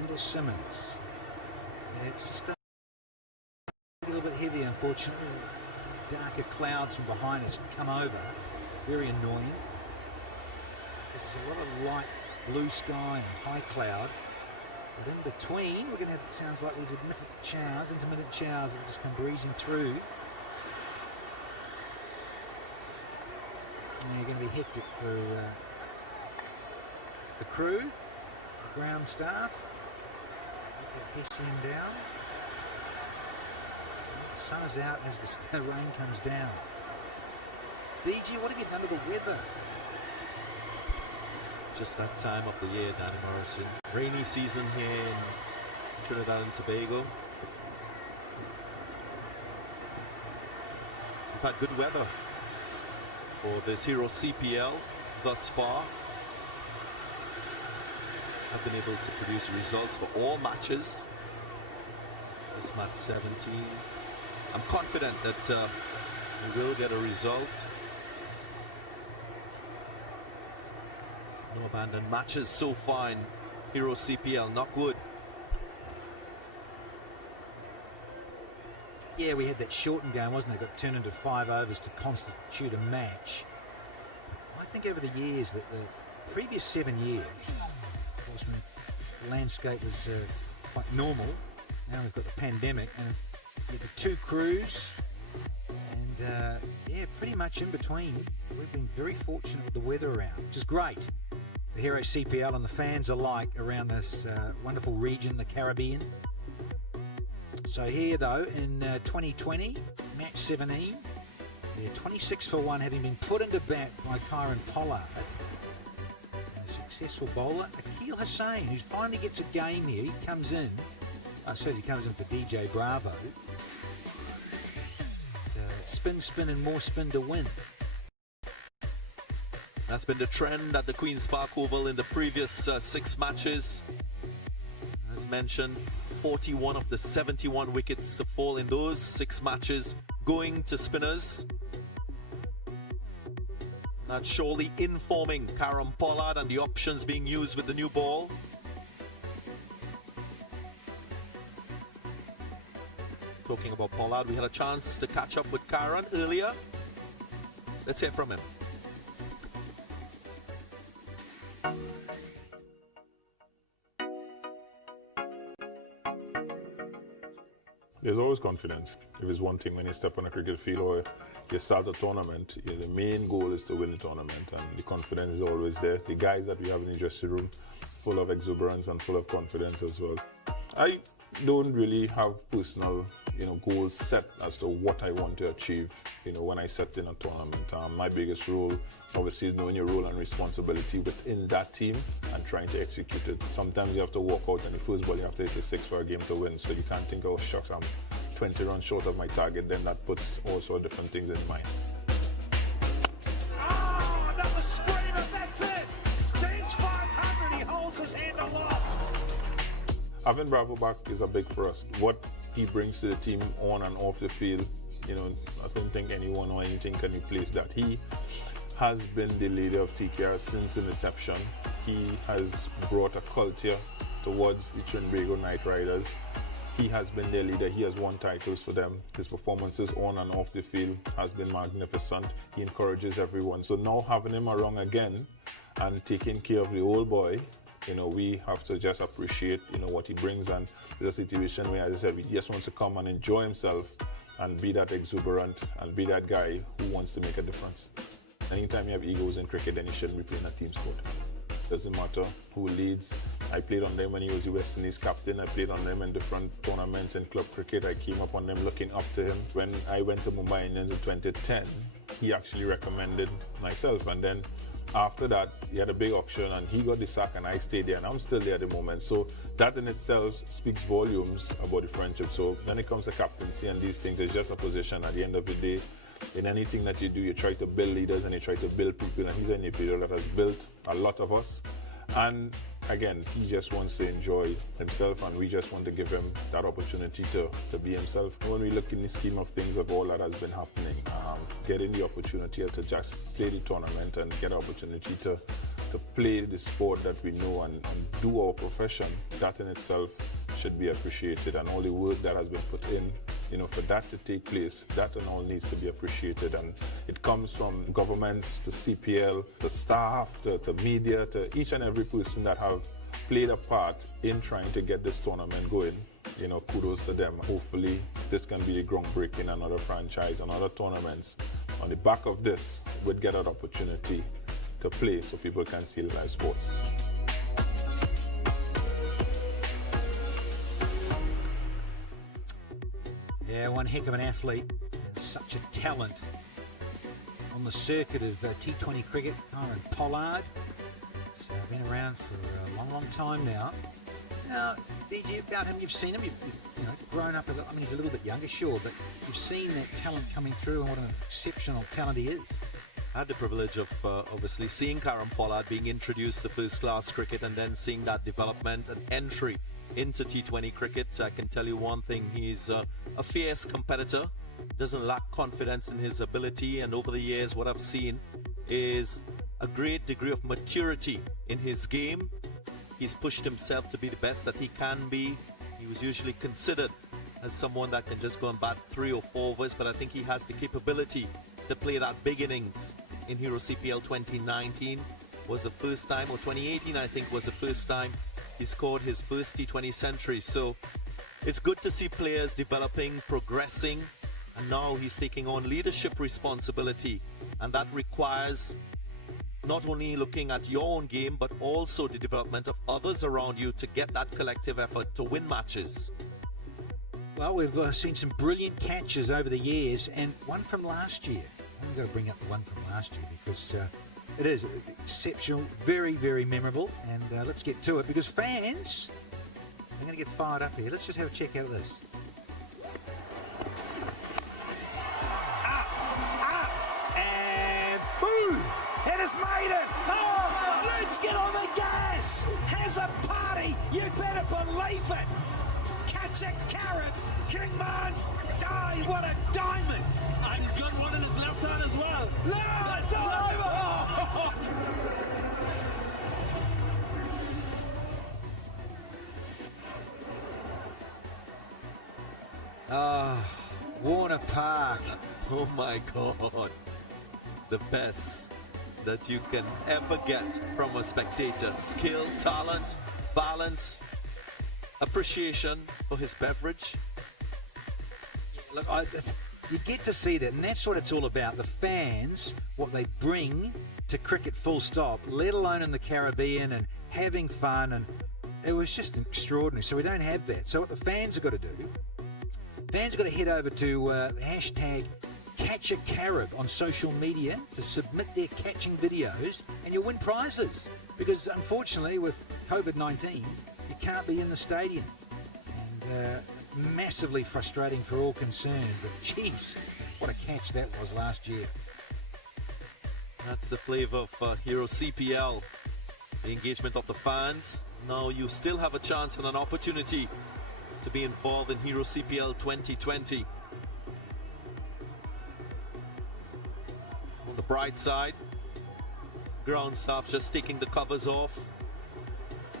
into Simmons. It's just a little bit heavy, unfortunately. Darker clouds from behind us come over. Very annoying. There's a lot of light blue sky and high cloud. But in between, we're going to have, it sounds like these intermittent showers that just come breezing through. And they're going to be hectic for the crew, the ground staff. Get hissing down. The sun is out as the rain comes down. DG, what have you done to the weather? Just that time of the year, Danny Morrison. Rainy season here in Trinidad and Tobago. We've had good weather for this Hero CPL thus far. I've been able to produce results for all matches. That's match 17. I'm confident that we will get a result. No abandoned matches so far in Hero CPL, knock wood. Yeah, we had that shortened game, wasn't it? Got turned into 5 overs to constitute a match. I think over the years, that the previous 7 years, of course, when the landscape was quite normal, now we've got the pandemic, and we have the 2 crews, and yeah, pretty much in between. We've been very fortunate with the weather around, which is great. The Hero CPL and the fans alike around this wonderful region, the Caribbean. So here, though, in 2020, match 17, they're 26 for 1, having been put into bat by Kieron Pollard. A successful bowler, Akeal Hussain, who finally gets a game here. He comes in, says he comes in for DJ Bravo. Spin, spin, and more spin to win. That's been the trend at the Queen's Park Oval in the previous 6 matches. As mentioned, 41 of the 71 wickets to fall in those 6 matches going to spinners. That's surely informing Kieron Pollard and the options being used with the new ball. Talking about Pollard, we had a chance to catch up with Kieron earlier. Let's hear from him. There's always confidence. If it's one thing when you step on a cricket field or you start a tournament, the main goal is to win the tournament, and the confidence is always there. The guys that we have in the dressing room, full of exuberance and full of confidence as well. I don't really have personal, goals set as to what I want to achieve, when I set in a tournament. My biggest role, obviously, is knowing your role and responsibility within that team and trying to execute it. Sometimes you have to walk out and the first ball you have to hit a 6 for a game to win, so you can't think, oh shucks, I'm 20 runs short of my target. Then that puts all sorts of different things in mind. That was screamer, that's it! James 500, he holds his hand aloft. Having Bravo back is a big for us. What he brings to the team on and off the field, I don't think anyone or anything can replace that. He has been the leader of TKR since inception. He has brought a culture towards the Trinbago Knight Riders. He has been their leader. He has won titles for them. His performances on and off the field has been magnificent. He encourages everyone. So now having him around again and taking care of the old boy, we have to just appreciate, what he brings. And there's a situation where, as I said, he just wants to come and enjoy himself and be that exuberant and be that guy who wants to make a difference. Anytime you have egos in cricket, then you shouldn't be playing a team sport. Doesn't matter who leads. I played on them when he was the West Indies captain. I played on them in different tournaments in club cricket. I came up on them looking up to him. When I went to Mumbai Indians in 2010, he actually recommended myself. And then after that, he had a big auction and he got the sack and I stayed there and I'm still there at the moment. So that in itself speaks volumes about the friendship. So when it comes to captaincy and these things, it's just a position. At the end of the day, in anything that you do, you try to build leaders and you try to build people, and he's an individual that has built a lot of us. And again, he just wants to enjoy himself, and we just want to give him that opportunity to be himself. When we look in the scheme of things of all that has been happening, getting the opportunity to just play the tournament and get the opportunity to to play the sport that we know and do our profession, that in itself should be appreciated. And all the work that has been put in, for that to take place, that and all needs to be appreciated. And it comes from governments to CPL, to staff, to media, to each and every person that have played a part in trying to get this tournament going. Kudos to them. Hopefully this can be a groundbreaking in another franchise and other tournaments. On the back of this, we'd get an opportunity to play so people can see live sports. Yeah, one heck of an athlete and such a talent on the circuit of T20 cricket. Kieron Pollard. He's been around for a long, long time now. Now, BG, about him, you've seen him, you've grown up, he's a little bit younger, sure, but you've seen that talent coming through and what an exceptional talent he is. I had the privilege of obviously seeing Kieron Pollard being introduced to first-class cricket and then seeing that development and entry into T20 cricket. I can tell you one thing, he's a fierce competitor, doesn't lack confidence in his ability, and over the years what I've seen is a great degree of maturity in his game. He's pushed himself to be the best that he can be. He was usually considered as someone that can just go and bat 3 or 4 overs, but I think he has the capability to play that big innings. In Hero CPL 2019 was the first time, or 2018 I think was the first time he scored his first T20 century. So it's good to see players developing, progressing, and now he's taking on leadership responsibility, and that requires not only looking at your own game but also the development of others around you to get that collective effort to win matches. Well, we've seen some brilliant catches over the years, and one from last year. I'm going to bring up the one from last year because it is exceptional, very, very memorable, and let's get to it because fans are going to get fired up here. Let's just have a check out of this. And boom! It has made it! Oh, let's get on the gas! Has a party, you better believe it! Catch a carrot, Kingman! Oh, what a diamond! And he's got one in his left hand as well. No, it's all over! Warner Park. Oh my God, the best that you can ever get from a spectator. Skill, talent, balance, appreciation for his beverage. Look, you get to see that, and that's what it's all about. The fans, what they bring to cricket full stop, let alone in the Caribbean, and having fun, and it was just extraordinary. So we don't have that. So what the fans have got to do, fans have got to head over to hashtag #CatchACarib on social media to submit their catching videos, and you'll win prizes. Because unfortunately, with COVID-19, you can't be in the stadium. And massively frustrating for all concerned, but geez, what a catch that was last year. That's the flavor of Hero CPL, the engagement of the fans. Now you still have a chance and an opportunity to be involved in Hero CPL 2020. On the bright side, ground staff just taking the covers off.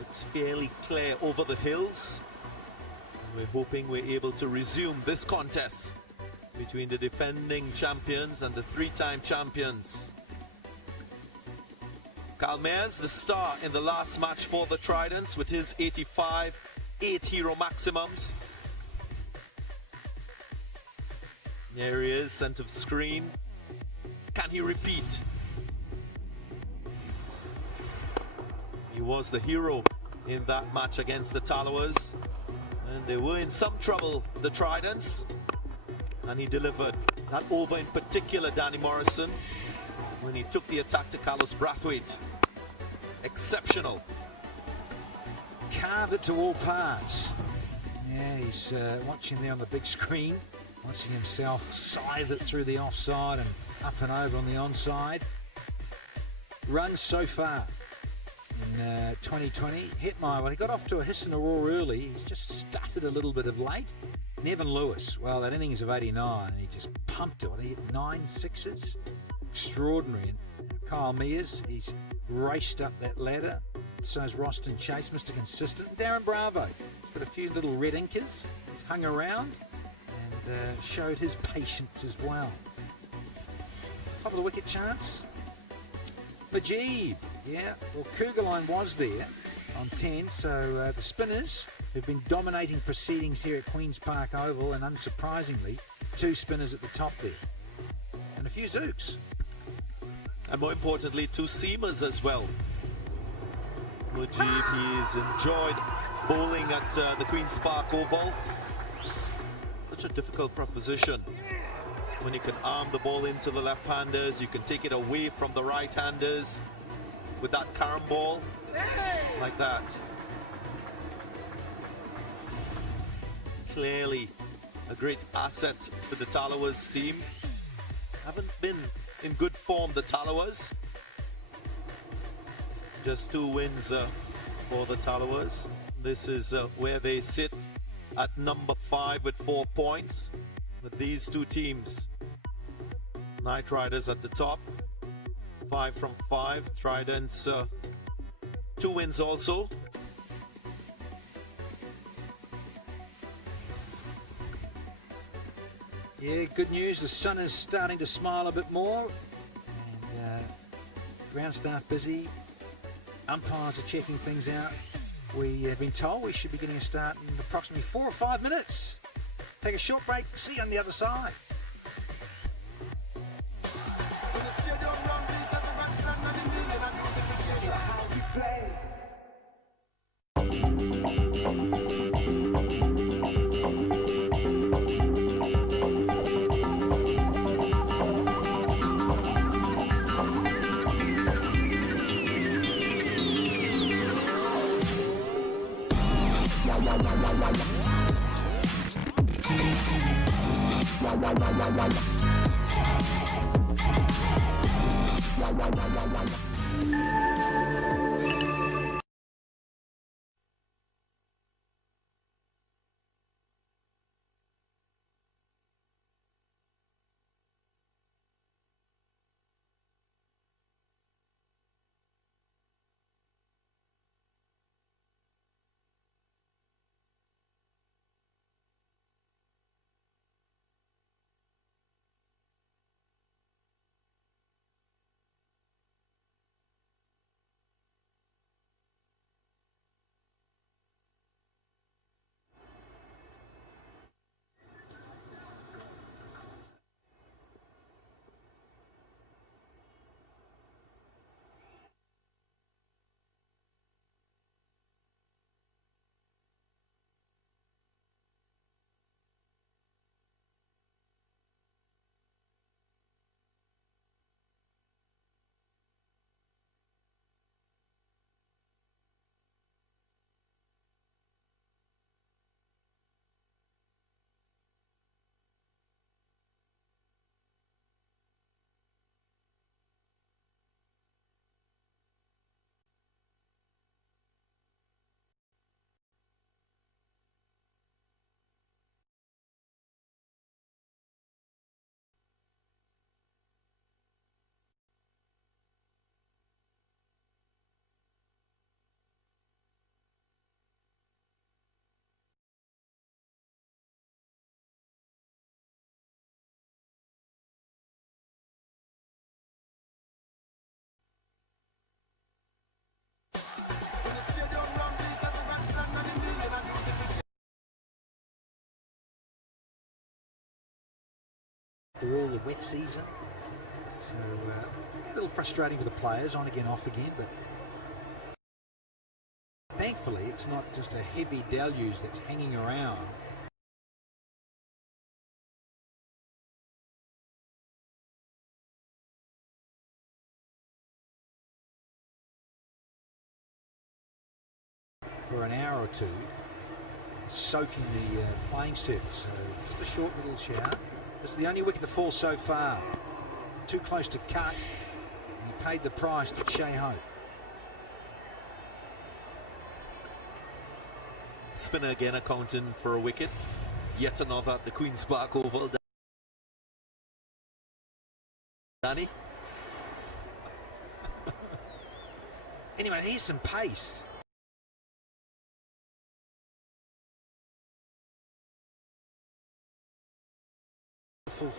It's fairly clear over the hills. We're hoping we're able to resume this contest between the defending champions and the 3-time champions. Kyle Mayers, the star in the last match for the Tridents with his 85, 8 hero maximums. There he is, center of screen. Can he repeat? He was the hero in that match against the Tallowers. And they were in some trouble, the Tridents, and he delivered. That over in particular, Danny Morrison, when he took the attack to Carlos Brathwaite. Exceptional. Carved it to all parts. Yeah, he's watching there on the big screen, watching himself scythe it through the offside and up and over on the onside. Runs so far in 2020. Hetmeyer, he got off to a hiss and a roar early. He's just stuttered a little bit of late. Nevin Lewis, well, that innings of 89, he just pumped it. He hit 9 sixes. Extraordinary. And Kyle Mayers, he's raced up that ladder. So's Roston Chase, Mr. Consistent. Darren Bravo got a few little red inkers. He's hung around and showed his patience as well. Top of the wicket chance. Majid, yeah, well, Kugelheim was there on 10, so the spinners who've been dominating proceedings here at Queen's Park Oval, and unsurprisingly, 2 spinners at the top there. And a few Zooks. And more importantly, 2 seamers as well. Mujib, he's enjoyed bowling at the Queen's Park Oval. Such a difficult proposition. When you can arm the ball into the left-handers, you can take it away from the right-handers with that carom ball, like that. Clearly a great asset for the Tallawahs team. Haven't been in good form, the Tallawahs. Just 2 wins for the Tallawahs. This is where they sit at number 5 with 4 points. With these 2 teams, Knight Riders at the top, 5 from 5. Tridents 2 wins also. Yeah, good news. The sun is starting to smile a bit more. And ground staff busy. Umpires are checking things out. We have been told we should be getting a start in approximately 4 or 5 minutes. Take a short break. See you on the other side. For all the wet season, so a little frustrating for the players, on again, off again, but thankfully it's not just a heavy deluge that's hanging around. For an hour or two, soaking the playing surface, so just a short little shower. This is the only wicket to fall so far. Too close to cut. And he paid the price to Shai Hope. Spinner again accounting for a wicket. Yet another at the Queen's Park Oval. Danny? Anyway, here's some pace.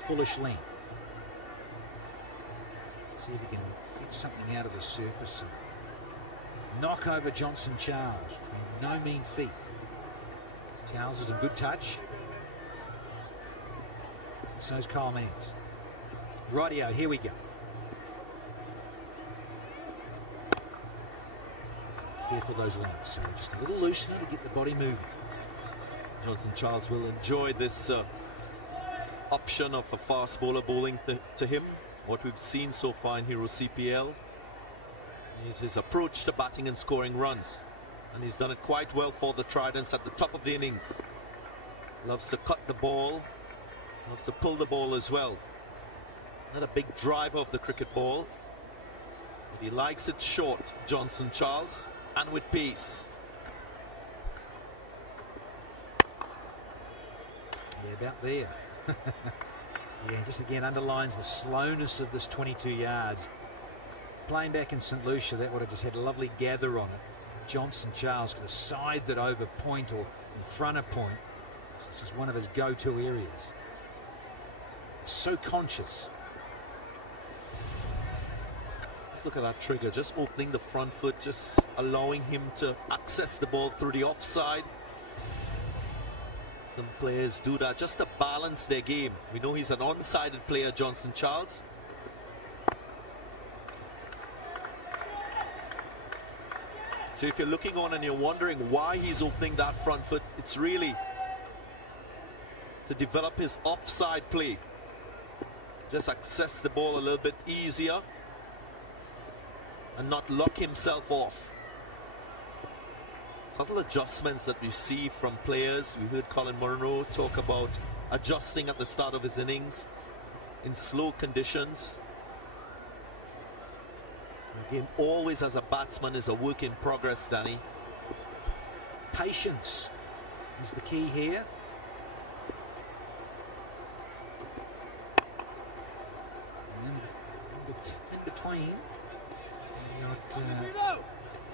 Fullish length. See if he can get something out of the surface. Knock over Johnson Charles. No mean feat. Charles is a good touch. So is Kyle Manns. Rightio, here we go. Careful those lengths. So just a little looser to get the body moving. Johnson Charles will enjoy this option of a fast bowler bowling to him. What we've seen so far in Hero CPL is his approach to batting and scoring runs. And he's done it quite well for the Tridents at the top of the innings. Loves to cut the ball, loves to pull the ball as well. Not a big driver of the cricket ball, but he likes it short, Johnson Charles, and with pace. Yeah, about there. Yeah, just again underlines the slowness of this 22 yards. Playing back in St. Lucia, that would have just had a lovely gather on it. Johnson Charles could have sided that over point or in front of point. This is one of his go-to areas. So conscious. Let's look at that trigger, just opening the front foot, just allowing him to access the ball through the offside. Some players do that just to balance their game. We know he's an on-sided player, Johnson Charles. So if you're looking on and you're wondering why he's opening that front foot, it's really to develop his offside play. Just access the ball a little bit easier and not lock himself off. Subtle adjustments that we see from players. We heard Colin Munro talk about adjusting at the start of his innings in slow conditions. Again, always as a batsman is a work in progress, Danny. Patience is the key here. And in between, you've got